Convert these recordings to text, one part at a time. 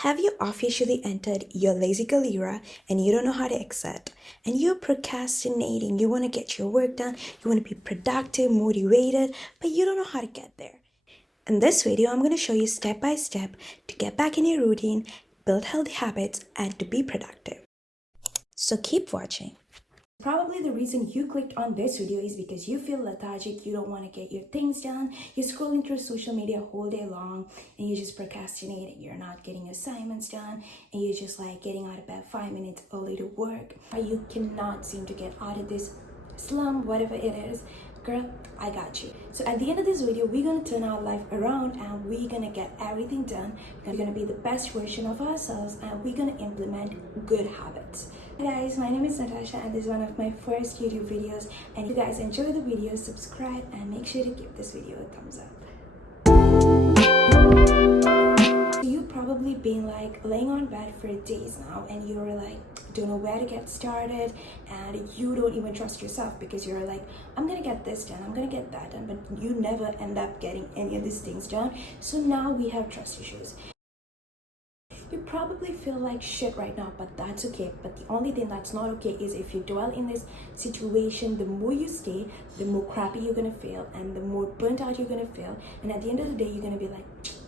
Have you officially entered your lazy girl era and you don't know how to exit? And you're procrastinating, you want to get your work done, you want to be productive, motivated, but you don't know how to get there. In this video, I'm going to show you step by step to get back in your routine, build healthy habits, and to be productive. So keep watching. Probably the reason you clicked on this video is because you feel lethargic, you don't want to get your things done, you're scrolling through social media whole day long and you're just procrastinating, you're not getting assignments done and you're just like getting out of bed 5 minutes early to work. Or you cannot seem to get out of this slum, whatever it is. Girl, I got you. So at the end of this video, we're going to turn our life around and we're going to get everything done. We're going to be the best version of ourselves and we're going to implement good habits. Hi guys, my name is Natasha and this is one of my first YouTube videos, and if you guys enjoy the video, subscribe and make sure to give this video a thumbs up. So you've probably been like laying on bed for days now and you're like don't know where to get started and you don't even trust yourself because you're like, I'm gonna get this done, I'm gonna get that done, but you never end up getting any of these things done. So now we have trust issues. You probably feel like shit right now, but that's okay. But the only thing that's not okay is if you dwell in this situation, the more you stay, the more crappy you're gonna feel and the more burnt out you're gonna feel. And at the end of the day, you're gonna be like,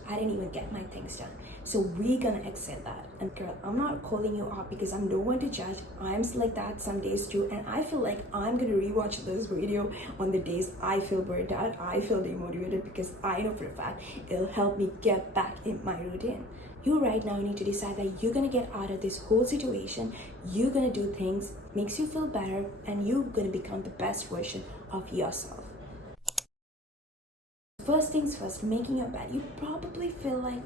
I didn't even get my things done. So we're gonna accept that. And girl, I'm not calling you out because I'm no one to judge. I'm like that some days too. And I feel like I'm gonna rewatch this video on the days I feel burnt out, I feel demotivated, because I know for a fact it'll help me get back in my routine. You right now need to decide that you're gonna get out of this whole situation, you're gonna do things makes you feel better, and you're gonna become the best version of yourself. First things first, making your bed. You probably feel like,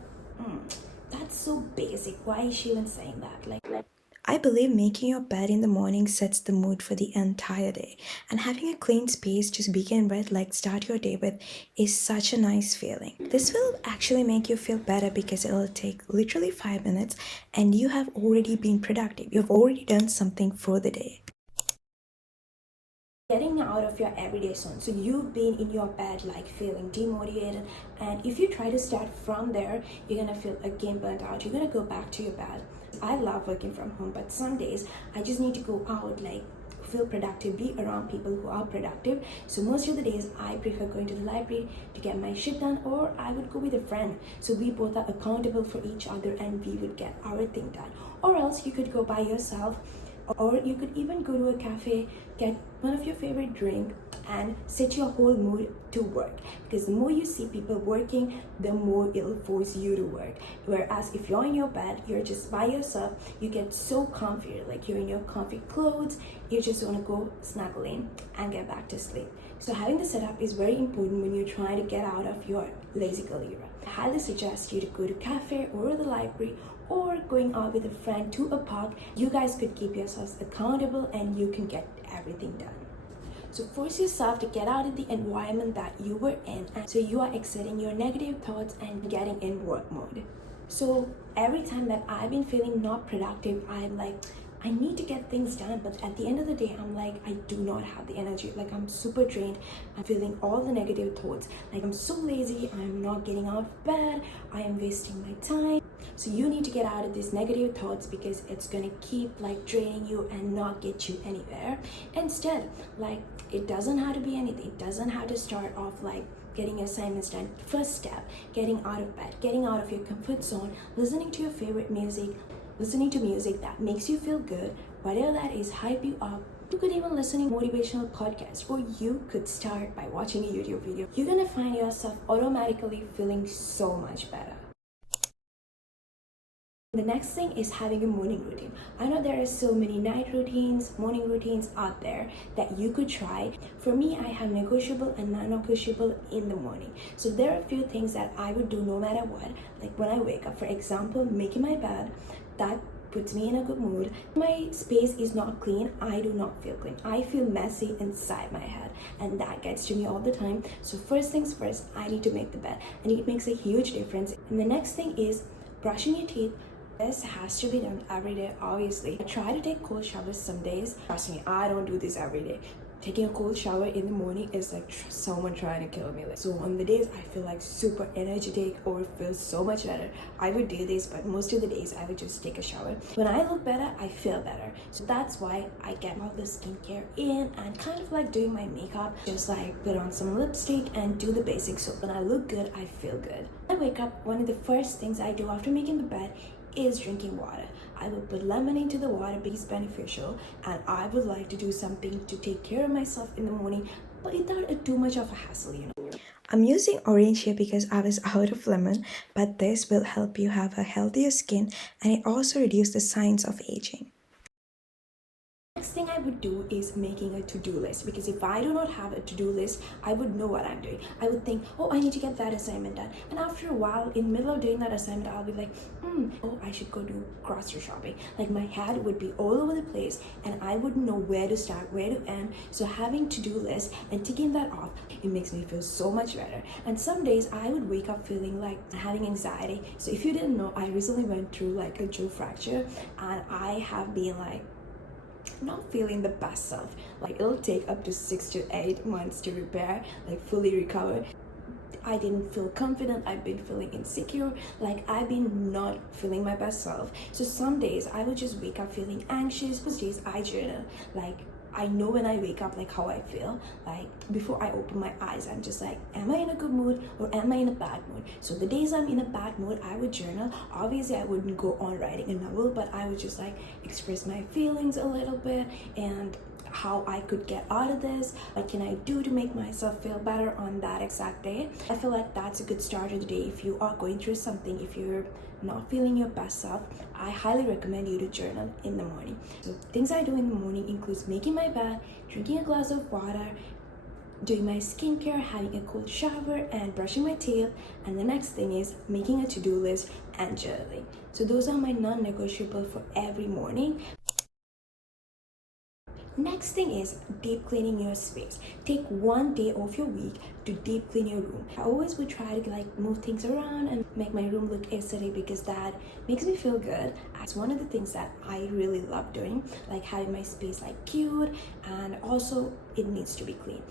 that's so basic, why is she even saying that? I believe making your bed in the morning sets the mood for the entire day, and having a clean space to begin with, like start your day with, is such a nice feeling. This will actually make you feel better because it'll take literally 5 minutes and you have already been productive. You've already done something for the day. Getting out of your everyday zone. So you've been in your bed like feeling demotivated, and if you try to start from there, you're gonna feel again burnt out. You're gonna go back to your bed. I love working from home, but some days I just need to go out, like feel productive, be around people who are productive. So most of the days I prefer going to the library to get my shit done, or I would go with a friend. So we both are accountable for each other and we would get our thing done. Or else you could go by yourself, or you could even go to a cafe, get one of your favorite drink and set your whole mood to work, because the more you see people working, the more it'll force you to work. Whereas if you're in your bed, you're just by yourself, you get so comfy, like you're in your comfy clothes, you just want to go snuggle in and get back to sleep. So having the setup is very important when you're trying to get out of your lazy girl era. I highly suggest you to go to cafe or the library, or going out with a friend to a park. You guys could keep yourselves accountable and you can get everything done. So force yourself to get out of the environment that you were in, and so you are exiting your negative thoughts and getting in work mode. So every time that I've been feeling not productive, I'm like, I need to get things done, but at the end of the day, I'm like, I do not have the energy. Like I'm super drained. I'm feeling all the negative thoughts. Like I'm so lazy. I'm not getting out of bed. I am wasting my time. So you need to get out of these negative thoughts because it's gonna keep like draining you and not get you anywhere. Instead, like it doesn't have to be anything. It doesn't have to start off like getting assignments done. First step, getting out of bed, getting out of your comfort zone, listening to your favorite music, listening to music that makes you feel good, whatever that is, hype you up. You could even listen to motivational podcasts, or you could start by watching a YouTube video. You're gonna find yourself automatically feeling so much better. The next thing is having a morning routine. I know there are so many night routines, morning routines out there that you could try. For me, I have negotiable and non-negotiable in the morning. So there are a few things that I would do no matter what. Like when I wake up, for example, making my bed, that puts me in a good mood. My space is not clean, I do not feel clean. I feel messy inside my head, and that gets to me all the time. So first things first, I need to make the bed, and it makes a huge difference. And the next thing is brushing your teeth. This has to be done every day, obviously. I try to take cold showers some days. Trust me, I don't do this every day. Taking a cold shower in the morning is like someone trying to kill me. So on the days I feel like super energetic or feel so much better, I would do this, but most of the days I would just take a shower. When I look better, I feel better. So that's why I get all the skincare in and kind of like doing my makeup, just like put on some lipstick and do the basics. So when I look good, I feel good. When I wake up, one of the first things I do after making the bed is drinking water. I will put lemon into the water because it's beneficial, and I would like to do something to take care of myself in the morning, but without too much of a hassle. I'm using orange here because I was out of lemon, but this will help you have a healthier skin and it also reduces the signs of aging. Next thing I would do is making a to-do list, because if I do not have a to-do list, I would know what I'm doing. I would think, oh, I need to get that assignment done, and after a while, in the middle of doing that assignment, I'll be like, oh, I should go do grocery shopping. Like my head would be all over the place and I wouldn't know where to start, where to end. So having to-do list and ticking that off, it makes me feel so much better. And some days I would wake up feeling like having anxiety. So if you didn't know, I recently went through like a jaw fracture, and I have been like not feeling the best self. Like it'll take up to 6 to 8 months to repair, like fully recover. I didn't feel confident. I've been feeling insecure. Like I've been not feeling my best self. So some days I would just wake up feeling anxious. Those days I journal. Like I know when I wake up like how I feel. Like before I open my eyes, I'm just like, am I in a good mood or am I in a bad mood? So the days I'm in a bad mood, I would journal. Obviously I wouldn't go on writing a novel, but I would just like express my feelings a little bit and how I could get out of this. What can I do to make myself feel better on that exact day? I feel like that's a good start of the day. If you are going through something, if you're not feeling your best self, I highly recommend you to journal in the morning. So things I do in the morning includes making my bed, drinking a glass of water, doing my skincare, having a cold shower, and brushing my teeth. And the next thing is making a to-do list and journaling. So those are my non-negotiable for every morning. Next thing is deep cleaning your space. Take one day of your week to deep clean your room. I always would try to like move things around and make my room look aesthetic because that makes me feel good. It's one of the things that I really love doing, like having my space like cute, and also it needs to be clean.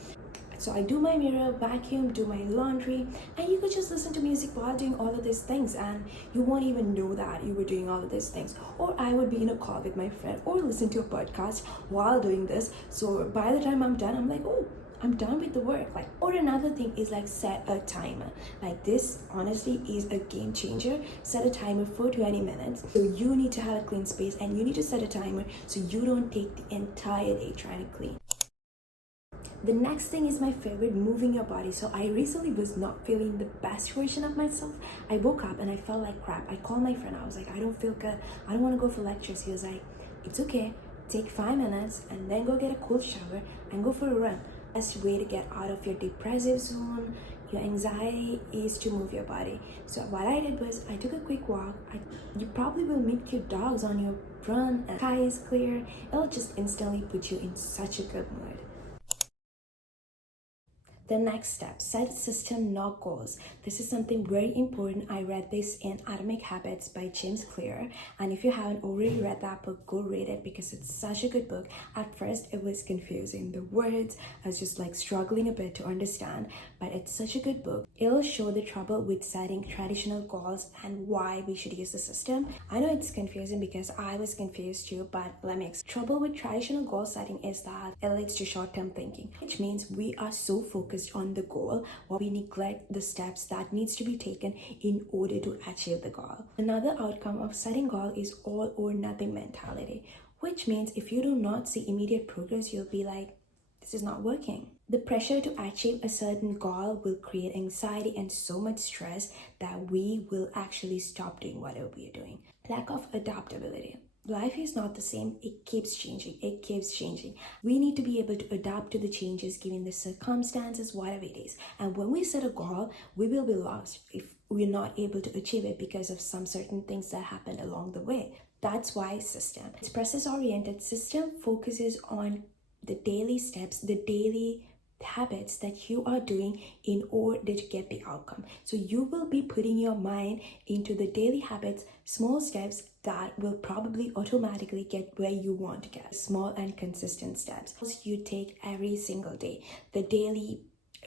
So I do my mirror, vacuum, do my laundry, and you could just listen to music while doing all of these things and you won't even know that you were doing all of these things. Or I would be in a call with my friend or listen to a podcast while doing this. So by the time I'm done, I'm like, oh, I'm done with the work. Like, or another thing is like set a timer. Like this honestly is a game changer. Set a timer for 20 minutes. So you need to have a clean space and you need to set a timer so you don't take the entire day trying to clean. The next thing is my favorite, moving your body. So I recently was not feeling the best version of myself. I woke up and I felt like crap. I called my friend. I was like, I don't feel good. I don't want to go for lectures. He was like, it's okay. Take 5 minutes and then go get a cold shower and go for a run. Best way to get out of your depressive zone, your anxiety, is to move your body. So what I did was I took a quick walk. You probably will meet cute dogs on your run and the sky is clear. It'll just instantly put you in such a good mood. The next step, set system, not goals. This is something very important. I read this in Atomic Habits by James Clear. And if you haven't already read that book, go read it because it's such a good book. At first, it was confusing. The words, I was just like struggling a bit to understand, but it's such a good book. It'll show the trouble with setting traditional goals and why we should use the system. I know it's confusing because I was confused too, but let me explain. Trouble with traditional goal setting is that it leads to short-term thinking, which means we are so focused on the goal while we neglect the steps that needs to be taken in order to achieve the goal. Another outcome of setting goal is all or nothing mentality, which means if you do not see immediate progress, you'll be like, this is not working. The pressure to achieve a certain goal will create anxiety and so much stress that we will actually stop doing whatever we are doing. Lack of adaptability. Life is not the same. It keeps changing. It keeps changing. We need to be able to adapt to the changes given the circumstances, whatever it is. And when we set a goal, we will be lost if we're not able to achieve it because of some certain things that happened along the way. That's why system. It's process-oriented. System focuses on the daily steps, the daily habits that you are doing in order to get the outcome. So you will be putting your mind into the daily habits, small steps that will probably automatically get where you want to get. Small and consistent steps you take every single day. The daily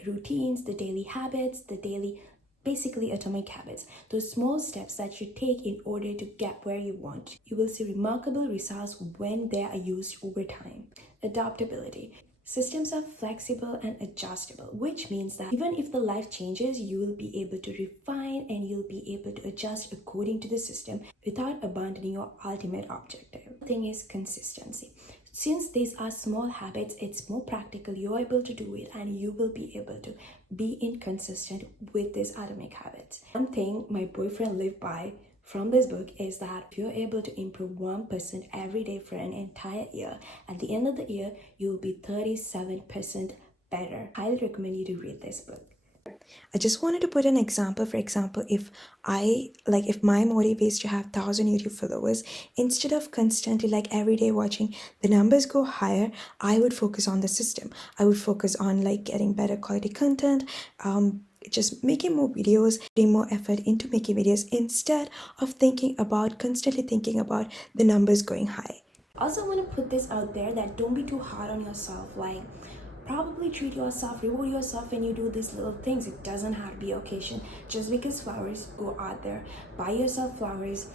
routines, the daily habits, the daily basically atomic habits, those small steps that you take in order to get where you want. You will see remarkable results when they are used over time. Adaptability. Systems are flexible and adjustable, which means that even if the life changes, you will be able to refine and you'll be able to adjust according to the system without abandoning your ultimate objective. The thing is consistency. Since these are small habits, it's more practical. You're able to do it and you will be able to be inconsistent with these atomic habits. One thing my boyfriend lived by from this book is that if you're able to improve 1% every day for an entire year, at the end of the year, you will be 37% better. I highly recommend you to read this book. I just wanted to put an example. For example, if my motive is to have 1,000 YouTube followers, instead of constantly every day watching the numbers go higher, I would focus on the system. I would focus on getting better quality content, just making more videos, putting more effort into making videos instead of constantly thinking about the numbers going high. Also, I want to put this out there that don't be too hard on yourself. Probably treat yourself, reward yourself when you do these little things. It doesn't have to be occasion. Just because flowers, go out there, buy yourself flowers,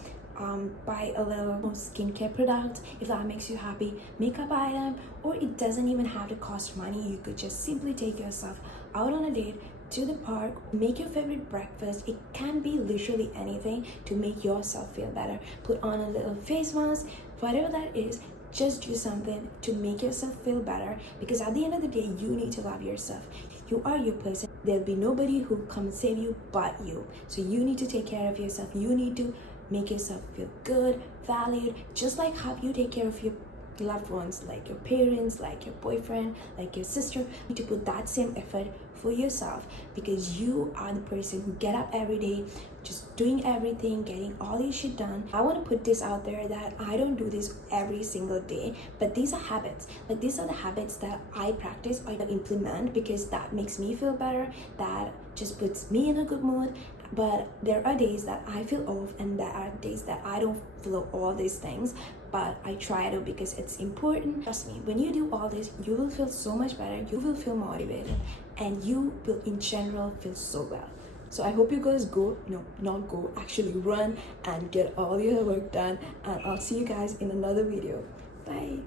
buy a little skincare product if that makes you happy, makeup item, or it doesn't even have to cost money. You could just simply take yourself out on a date, to the park, make your favorite breakfast. It can be literally anything to make yourself feel better. Put on a little face mask, whatever that is. Just do something to make yourself feel better, because at the end of the day, you need to love yourself. You are your person. There'll be nobody who will come and save you but you. So you need to take care of yourself. You need to make yourself feel good, valued, just like how you take care of your loved ones, like your parents, like your boyfriend, like your sister. You need to put that same effort for yourself, because you are the person who get up every day, just doing everything, getting all your shit done. I want to put this out there that I don't do this every single day, but these are habits. These are the habits that I practice, I implement, because that makes me feel better, that just puts me in a good mood. But there are days that I feel off, and there are days that I don't follow all these things, but I try to, because it's important. Trust me, when you do all this, you will feel so much better, you will feel motivated, and you will in general feel so well. So I hope you guys actually run and get all your work done, and I'll see you guys in another video. Bye.